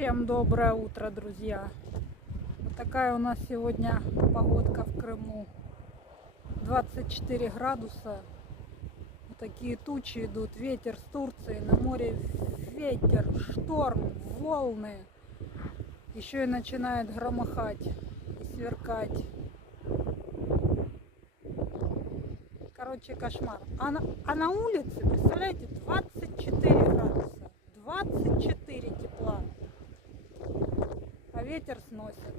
Всем доброе утро, друзья! Вот такая у нас сегодня погодка в Крыму. 24 градуса. Вот такие тучи идут. Ветер с Турции. На море ветер, шторм, волны. Еще и начинает громыхать и сверкать. Короче, кошмар. А на улице, представляете, 24 градуса. 24 тепла. А ветер сносит.